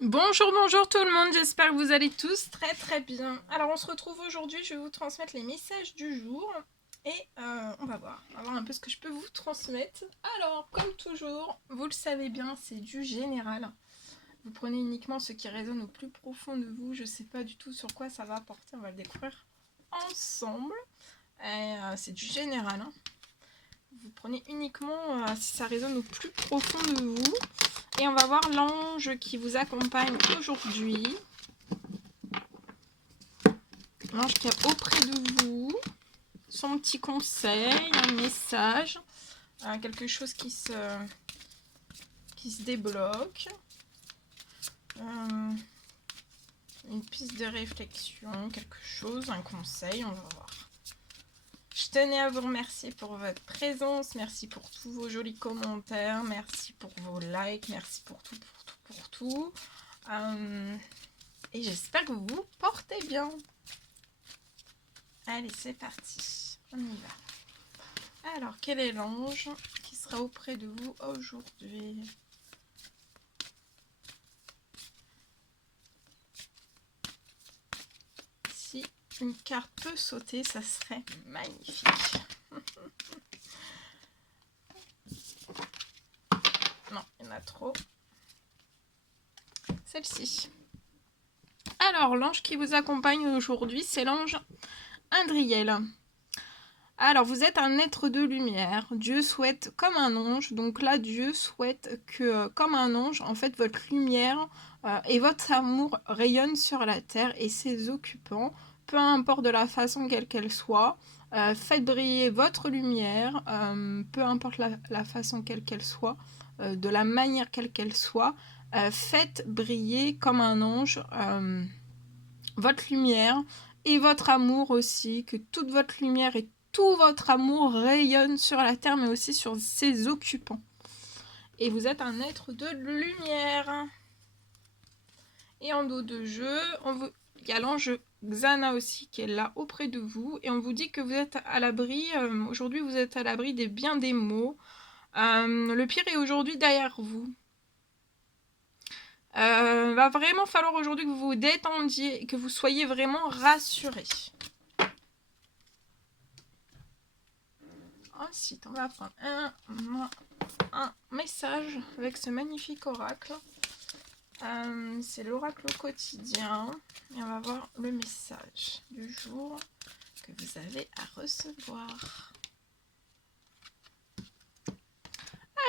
Bonjour, bonjour tout le monde, j'espère que vous allez tous très très bien. Alors on se retrouve aujourd'hui, je vais vous transmettre les messages du jour et on va voir un peu ce que je peux vous transmettre. Alors comme toujours, vous le savez bien, c'est du général. Vous prenez uniquement ce qui résonne au plus profond de vous, je sais pas du tout sur quoi ça va porter, on va le découvrir ensemble. C'est du général, hein. Vous prenez uniquement si ça résonne au plus profond de vous. Et on va voir l'ange qui vous accompagne aujourd'hui. L'ange qui est auprès de vous. Son petit conseil, un message, quelque chose qui se débloque. Une piste de réflexion, quelque chose, un conseil, on va voir. Je tenais à vous remercier pour votre présence, merci pour tous vos jolis commentaires, merci pour vos likes, merci pour tout. Et j'espère que vous vous portez bien. Allez, c'est parti, on y va. Alors, quel est l'ange qui sera auprès de vous aujourd'hui? Si une carte peut sauter, ça serait magnifique. Non, il y en a trop. Celle-ci. Alors, l'ange qui vous accompagne aujourd'hui, c'est l'ange Indriel. Alors, vous êtes un être de lumière. Dieu souhaite comme un ange. Donc là, Dieu souhaite que, comme un ange, en fait, votre lumière et votre amour rayonnent sur la terre et ses occupants, peu importe de la façon quelle qu'elle soit. Faites briller votre lumière, peu importe la façon quelle qu'elle soit, de la manière quelle qu'elle soit. Faites briller comme un ange votre lumière et votre amour aussi, que toute votre lumière et tout votre amour rayonne sur la terre, mais aussi sur ses occupants. Et vous êtes un être de lumière. Et en dos de jeu, il y a l'ange Xana aussi qui est là auprès de vous. Et on vous dit que vous êtes à l'abri, aujourd'hui vous êtes à l'abri des bien des maux. Le pire est aujourd'hui derrière vous. Va vraiment falloir aujourd'hui que vous vous détendiez et que vous soyez vraiment rassurés. Ensuite, on va prendre un message avec ce magnifique oracle. C'est l'oracle quotidien. Et on va voir le message du jour que vous avez à recevoir.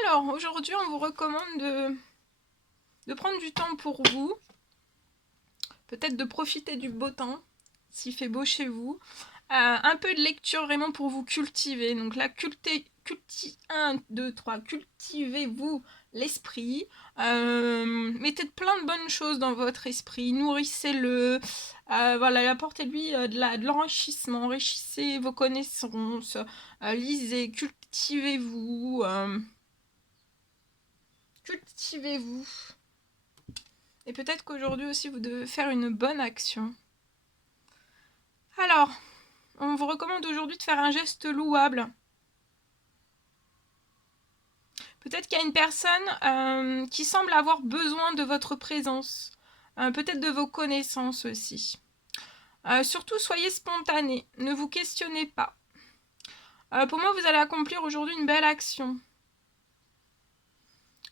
Alors, aujourd'hui, on vous recommande de prendre du temps pour vous. Peut-être de profiter du beau temps, s'il fait beau chez vous. Un peu de lecture vraiment pour vous cultiver. Donc là, cultivez-vous l'esprit. Mettez plein de bonnes choses dans votre esprit. Nourrissez-le. Voilà, apportez-lui de l'enrichissement. Enrichissez vos connaissances. Lisez, cultivez-vous. Cultivez-vous. Et peut-être qu'aujourd'hui aussi, vous devez faire une bonne action. Alors, on vous recommande aujourd'hui de faire un geste louable. Peut-être qu'il y a une personne qui semble avoir besoin de votre présence, peut-être de vos connaissances aussi. Surtout, soyez spontané, ne vous questionnez pas. Pour moi, vous allez accomplir aujourd'hui une belle action.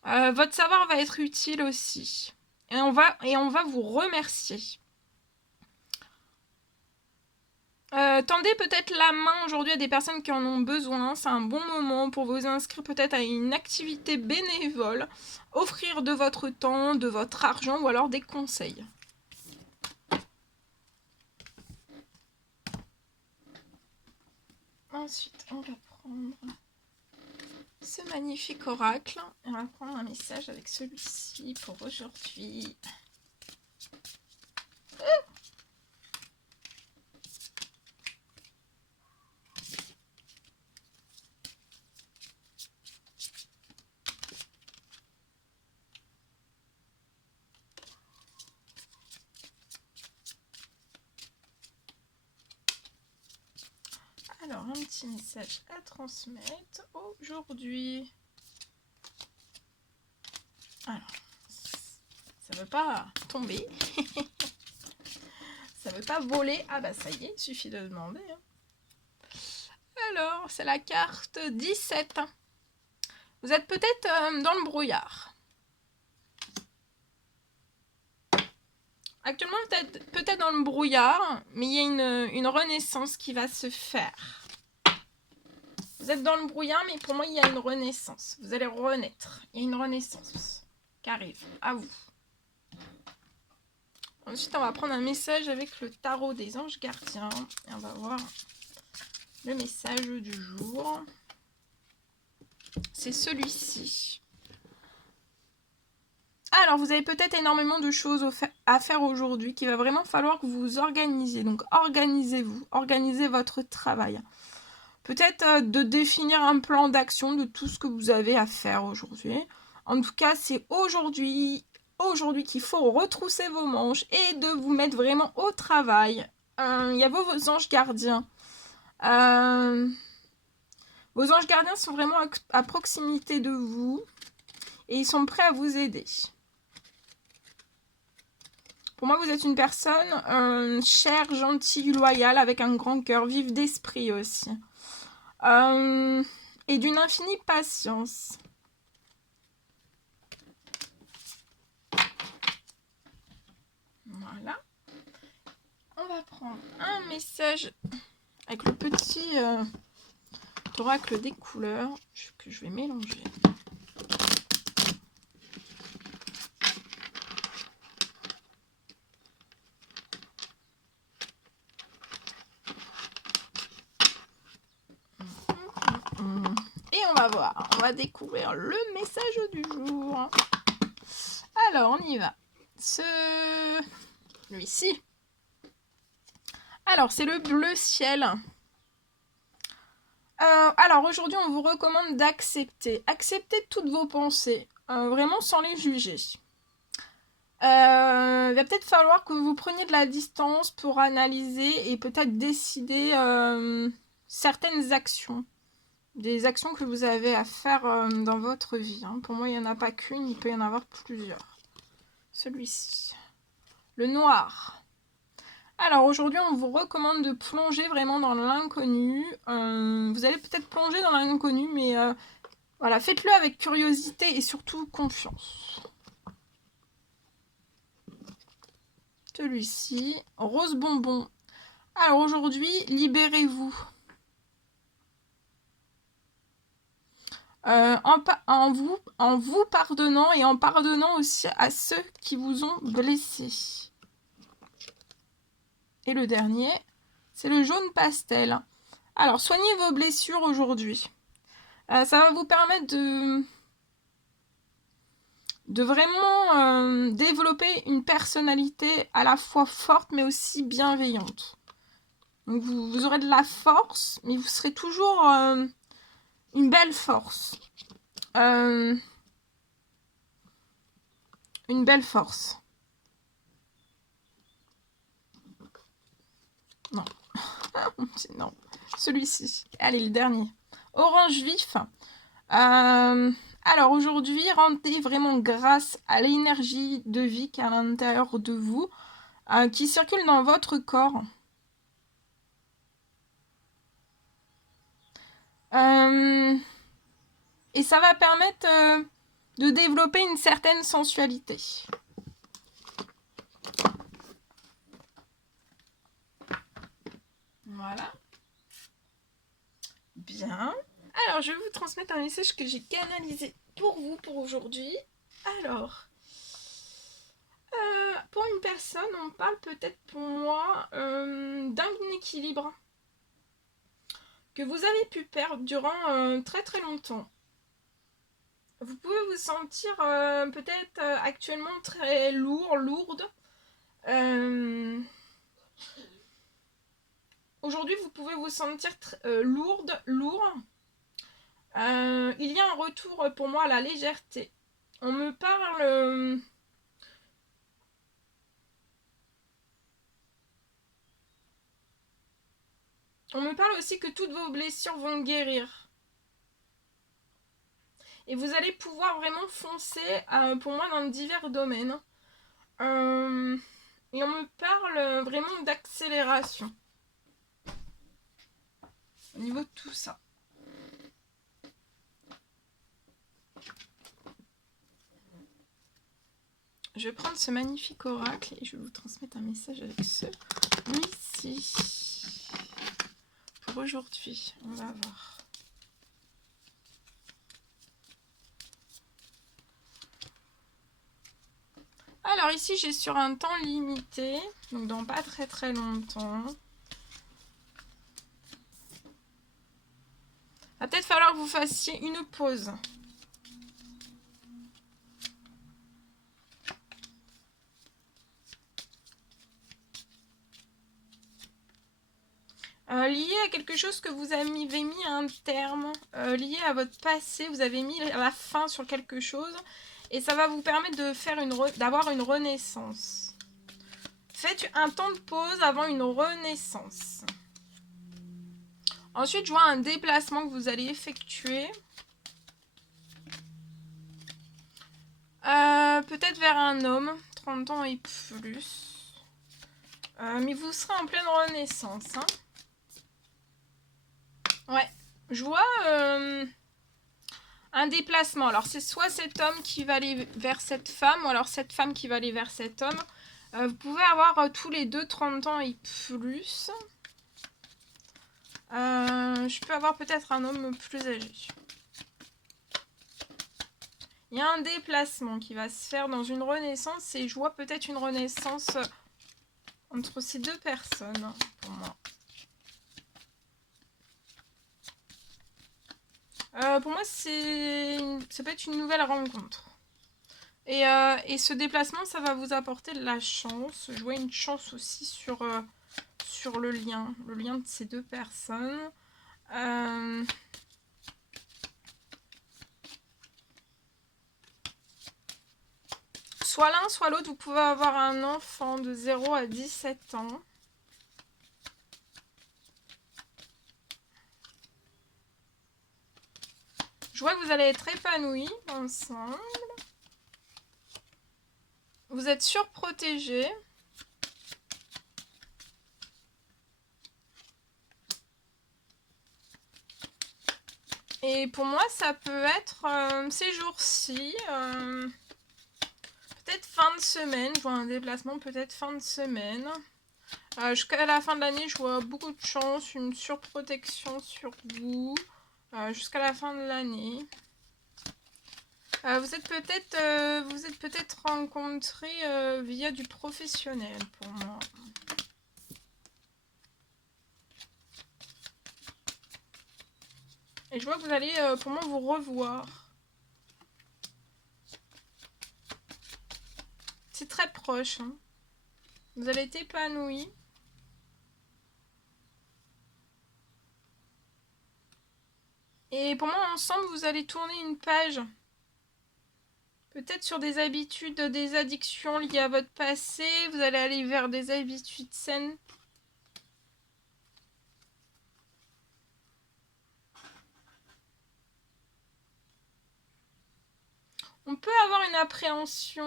Votre savoir va être utile aussi. Et on va vous remercier. Tendez peut-être la main aujourd'hui à des personnes qui en ont besoin. C'est un bon moment pour vous inscrire peut-être à une activité bénévole, offrir de votre temps, de votre argent ou alors des conseils. Ensuite, on va prendre ce magnifique oracle et on va prendre un message avec celui-ci pour aujourd'hui. Alors, un petit message à transmettre aujourd'hui. Alors, ça veut pas tomber. Ça veut pas voler. Ah bah ça y est, il suffit de demander. Hein. Alors, c'est la carte 17. Vous êtes peut-être dans le brouillard. Actuellement, peut-être dans le brouillard, mais il y a une renaissance qui va se faire. Vous êtes dans le brouillard, mais pour moi, il y a une renaissance. Vous allez renaître. Il y a une renaissance qui arrive à vous. Ensuite, on va prendre un message avec le tarot des anges gardiens. Et on va voir le message du jour. C'est celui-ci. Alors, vous avez peut-être énormément de choses à faire aujourd'hui qu'il va vraiment falloir que vous vous organisiez. Donc, organisez-vous, organisez votre travail. Peut-être de définir un plan d'action de tout ce que vous avez à faire aujourd'hui. En tout cas, c'est aujourd'hui qu'il faut retrousser vos manches et de vous mettre vraiment au travail. Il y a vos anges gardiens. Vos anges gardiens sont vraiment à proximité de vous et ils sont prêts à vous aider. Pour moi, vous êtes une personne chère, gentille, loyale, avec un grand cœur, vive d'esprit aussi. Et d'une infinie patience. Voilà. On va prendre un message avec le petit oracle des couleurs que je vais mélanger. Et on va voir, on va découvrir le message du jour. Alors, on y va. Celui-ci. Alors, c'est le bleu ciel. Alors, aujourd'hui, on vous recommande d'accepter. Accepter toutes vos pensées, vraiment sans les juger. Il va peut-être falloir que vous preniez de la distance pour analyser et peut-être décider certaines actions. Des actions que vous avez à faire dans votre vie. Hein. Pour moi, il n'y en a pas qu'une, il peut y en avoir plusieurs. Celui-ci. Le noir. Alors aujourd'hui, on vous recommande de plonger vraiment dans l'inconnu. Vous allez peut-être plonger dans l'inconnu, mais voilà, faites-le avec curiosité et surtout confiance. Celui-ci, rose bonbon. Alors aujourd'hui, libérez-vous. En vous pardonnant et en pardonnant aussi à ceux qui vous ont blessé. Et le dernier, c'est le jaune pastel. Alors, soignez vos blessures aujourd'hui. Ça va vous permettre de vraiment développer une personnalité à la fois forte mais aussi bienveillante. Donc, vous aurez de la force, mais vous serez toujours une belle force. Une belle force. Non. Non. Celui-ci. Allez, le dernier. Orange vif. Alors aujourd'hui, rendez vraiment grâce à l'énergie de vie qui est à l'intérieur de vous, qui circule dans votre corps. Et ça va permettre de développer une certaine sensualité. Voilà. Bien. Alors, je vais vous transmettre un message que j'ai canalisé pour vous pour aujourd'hui. Alors, pour une personne, on parle peut-être pour moi d'un équilibre que vous avez pu perdre durant très très longtemps. Vous pouvez vous sentir peut-être actuellement très lourde. Aujourd'hui, vous pouvez vous sentir lourd. Il y a un retour pour moi à la légèreté. On me parle... on me parle aussi que toutes vos blessures vont guérir. Et vous allez pouvoir vraiment foncer, pour moi, dans divers domaines. Et on me parle vraiment d'accélération au niveau de tout ça. Je vais prendre ce magnifique oracle et je vais vous transmettre un message avec celui-ci. Pour aujourd'hui, on va voir. Alors ici, j'ai sur un temps limité, donc dans pas très longtemps. Va peut-être falloir que vous fassiez une pause. Lié à quelque chose que vous avez mis un terme, lié à votre passé, vous avez mis la fin sur quelque chose et ça va vous permettre de faire d'avoir une renaissance. Faites un temps de pause avant une renaissance. Ensuite, je vois un déplacement que vous allez effectuer. Peut-être vers un homme, 30 ans et plus. Mais vous serez en pleine renaissance. Hein. Ouais, je vois un déplacement. Alors, c'est soit cet homme qui va aller vers cette femme, ou alors cette femme qui va aller vers cet homme. Vous pouvez avoir tous les deux 30 ans et plus. Je peux avoir peut-être un homme plus âgé. Il y a un déplacement qui va se faire dans une renaissance et je vois peut-être une renaissance entre ces deux personnes pour moi. Pour moi, ça peut être une nouvelle rencontre. Et ce déplacement, ça va vous apporter de la chance. Je vois une chance aussi sur le lien de ces deux personnes. Soit l'un, soit l'autre, vous pouvez avoir un enfant de 0 à 17 ans. Je vois que vous allez être épanouis ensemble. Vous êtes surprotégés. Et pour moi, ça peut être ces jours-ci, peut-être fin de semaine. Je vois un déplacement, peut-être fin de semaine. Jusqu'à la fin de l'année, je vois beaucoup de chance, une surprotection sur vous. Jusqu'à la fin de l'année. Vous êtes peut-être rencontrés via du professionnel pour moi. Et je vois que vous allez pour moi vous revoir. C'est très proche. Hein. Vous allez être épanouis. Et pour moi, ensemble, vous allez tourner une page. Peut-être sur des habitudes, des addictions liées à votre passé. Vous allez aller vers des habitudes saines. On peut avoir une appréhension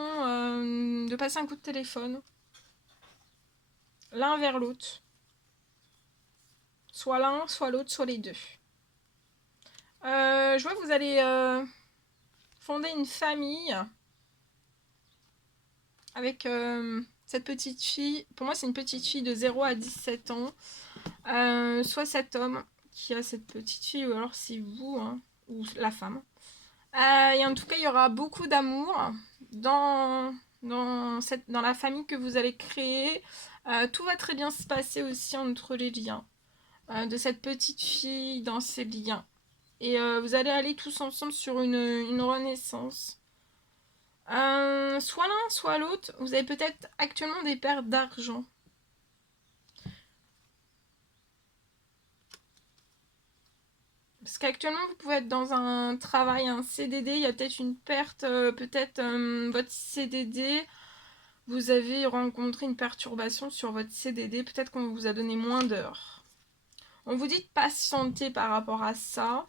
de passer un coup de téléphone. L'un vers l'autre. Soit l'un, soit l'autre, soit les deux. Je vois que vous allez fonder une famille avec cette petite fille. Pour moi, c'est une petite fille de 0 à 17 ans. Soit cet homme qui a cette petite fille, ou alors c'est vous, hein, ou la femme. Et en tout cas, il y aura beaucoup d'amour dans la famille que vous allez créer. Tout va très bien se passer aussi entre les liens de cette petite fille dans ces liens. Et vous allez aller tous ensemble sur une renaissance. Soit l'un, soit l'autre, vous avez peut-être actuellement des pertes d'argent. Parce qu'actuellement, vous pouvez être dans un travail, un CDD, il y a peut-être une perte, peut-être votre CDD, vous avez rencontré une perturbation sur votre CDD, peut-être qu'on vous a donné moins d'heures. On vous dit de patienter par rapport à ça.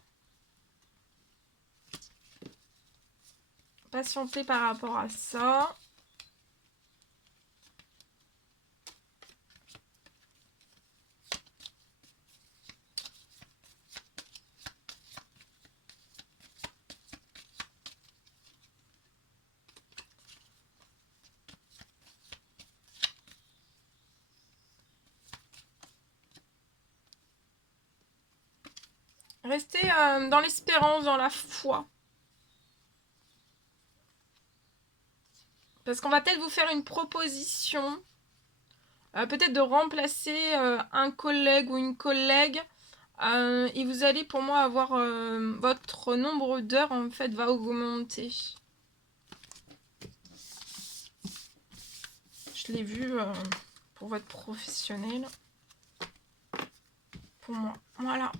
Patienter par rapport à ça. Restez dans l'espérance, dans la foi. Parce qu'on va peut-être vous faire une proposition. Peut-être de remplacer un collègue ou une collègue. Et vous allez pour moi avoir votre nombre d'heures en fait va augmenter. Je l'ai vu pour votre professionnel. Pour moi. Voilà.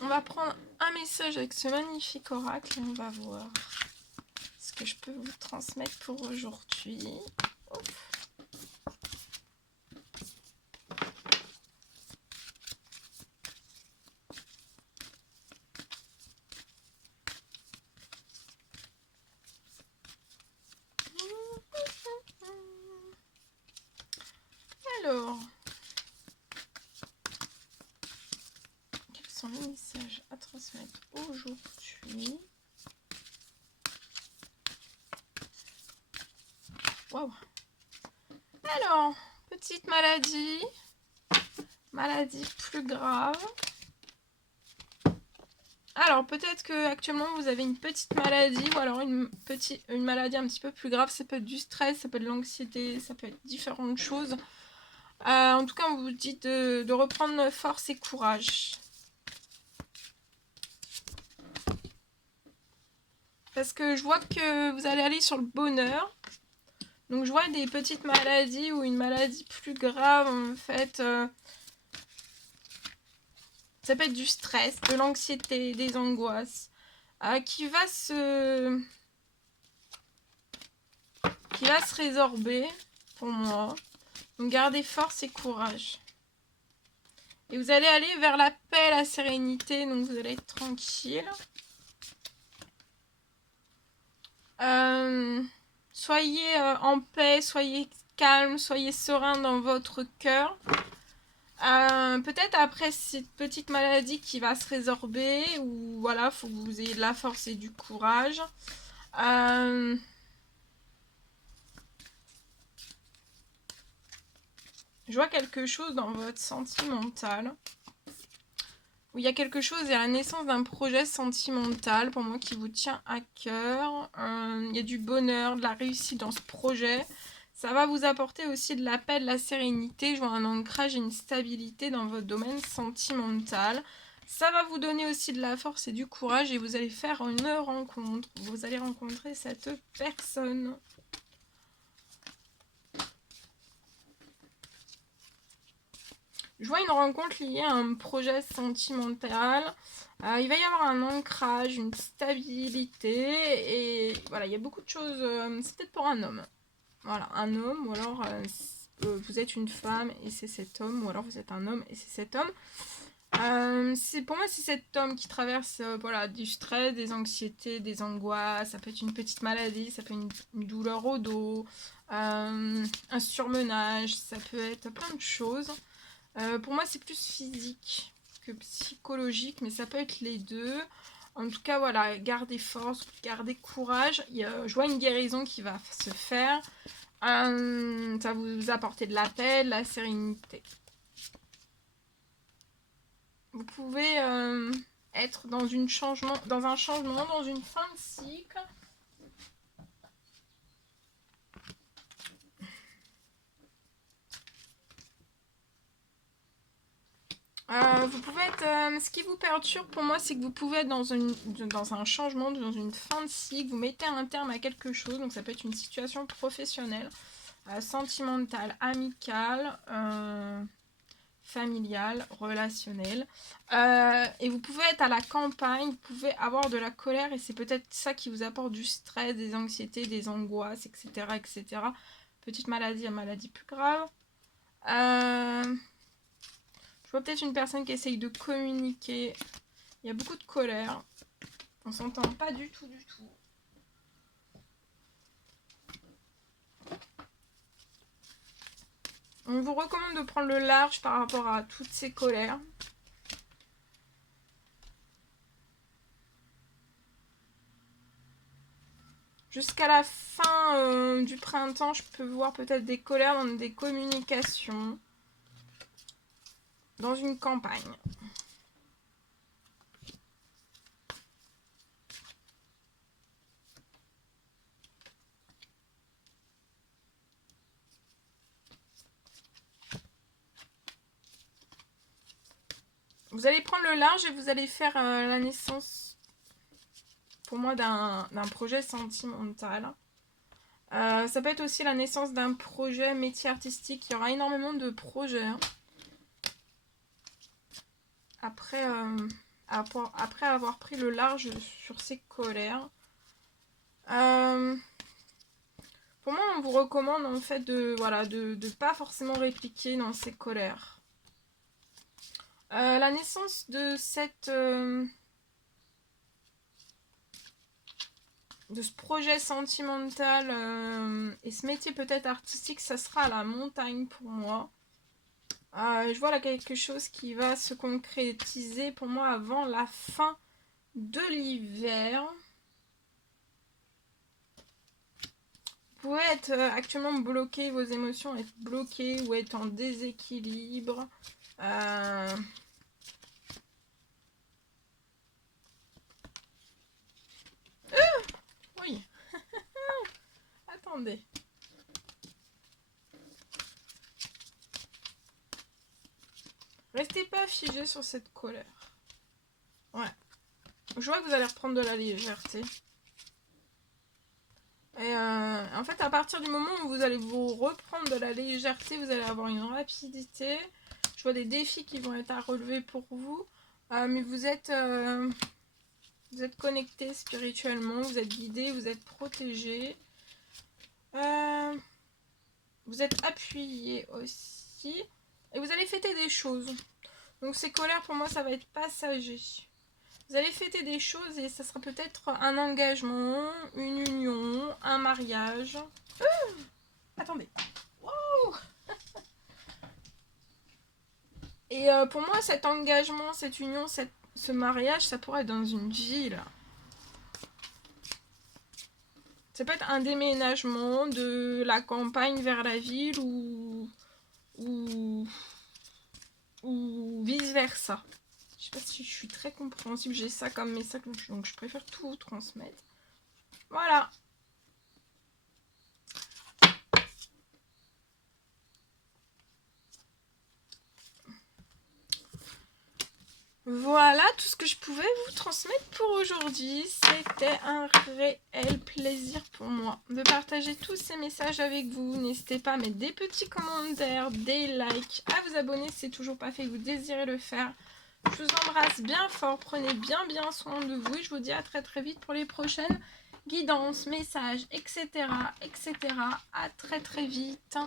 On va prendre un message avec ce magnifique oracle et on va voir ce que je peux vous transmettre pour aujourd'hui. Alors, quels sont les messages à transmettre aujourd'hui? Waouh! Alors, petite maladie, maladie plus grave. Alors, peut-être que actuellement vous avez une petite maladie ou alors une maladie un petit peu plus grave. Ça peut être du stress, ça peut être de l'anxiété, ça peut être différentes choses. En tout cas, on vous dit de reprendre force et courage. Parce que je vois que vous allez aller sur le bonheur. Donc, je vois des petites maladies ou une maladie plus grave, en fait. Ça peut être du stress, de l'anxiété, des angoisses. Qui va se résorber, pour moi. Donc, gardez force et courage. Et vous allez aller vers la paix, la sérénité. Donc, vous allez être tranquille. Soyez en paix, soyez calme, soyez serein dans votre cœur. Peut-être après cette petite maladie qui va se résorber, ou voilà, faut que vous ayez de la force et du courage. Je vois quelque chose dans votre sentimental. Où il y a quelque chose, il y a la naissance d'un projet sentimental pour moi qui vous tient à cœur. Il y a du bonheur, de la réussite dans ce projet. Ça va vous apporter aussi de la paix, de la sérénité. Je vois un ancrage et une stabilité dans votre domaine sentimental. Ça va vous donner aussi de la force et du courage et vous allez faire une rencontre. Vous allez rencontrer cette personne. Je vois une rencontre liée à un projet sentimental. Il va y avoir un ancrage, une stabilité. Et voilà, il y a beaucoup de choses. C'est peut-être pour un homme. Voilà, un homme. Ou alors vous êtes une femme et c'est cet homme. Ou alors vous êtes un homme et c'est cet homme. Pour moi, c'est cet homme qui traverse voilà, du stress, des anxiétés, des angoisses. Ça peut être une petite maladie, ça peut être une douleur au dos, un surmenage, ça peut être plein de choses. Pour moi, c'est plus physique que psychologique, mais ça peut être les deux. En tout cas, voilà, gardez force, gardez courage. Je vois une guérison qui va se faire. Ça va vous apporter de la paix, de la sérénité. Vous pouvez être dans un changement, dans une fin de cycle. Vous pouvez être. Ce qui vous perturbe pour moi, c'est que vous pouvez être dans un changement, dans une fin de cycle. Vous mettez un terme à quelque chose. Donc, ça peut être une situation professionnelle, sentimentale, amicale, familiale, relationnelle. Et vous pouvez être à la campagne, vous pouvez avoir de la colère. Et c'est peut-être ça qui vous apporte du stress, des anxiétés, des angoisses, etc. etc. Petite maladie, maladie plus grave. Je vois peut-être une personne qui essaye de communiquer. Il y a beaucoup de colère. On s'entend pas du tout, du tout. On vous recommande de prendre le large par rapport à toutes ces colères. Jusqu'à la fin du printemps, je peux voir peut-être des colères dans des communications. Dans une campagne. Vous allez prendre le large et vous allez faire la naissance, pour moi, d'un projet sentimental. Ça peut être aussi la naissance d'un projet métier artistique. Il y aura énormément de projets. Hein. Après avoir pris le large sur ces colères. Pour moi, on vous recommande en fait de pas forcément répliquer dans ces colères. La naissance de de ce projet sentimental et ce métier peut-être artistique, ça sera à la montagne pour moi. Je vois là quelque chose qui va se concrétiser pour moi avant la fin de l'hiver. Vous pouvez être actuellement bloqué, vos émotions être bloquées ou être en déséquilibre. Oui. Attendez. Restez pas figé sur cette colère. Ouais. Je vois que vous allez reprendre de la légèreté. Et en fait, à partir du moment où vous allez vous reprendre de la légèreté, vous allez avoir une rapidité. Je vois des défis qui vont être à relever pour vous. Mais vous êtes connecté spirituellement, vous êtes guidé, vous êtes protégé. Vous êtes appuyé aussi. Et vous allez fêter des choses. Donc ces colères, pour moi, ça va être passager. Vous allez fêter des choses et ça sera peut-être un engagement, une union, un mariage. Attendez. Wow. Et pour moi, cet engagement, cette union, ce mariage, ça pourrait être dans une ville. Ça peut être un déménagement de la campagne vers la ville ou vice-versa. Je sais pas si je suis très compréhensible, j'ai ça comme message, donc je préfère tout transmettre. Voilà. Voilà tout ce que je pouvais vous transmettre pour aujourd'hui. C'était un réel plaisir pour moi de partager tous ces messages avec vous. N'hésitez pas à mettre des petits commentaires, des likes, à vous abonner si c'est toujours pas fait et que vous désirez le faire. Je vous embrasse bien fort, prenez bien soin de vous et je vous dis à très vite pour les prochaines guidances, messages, etc. À très vite.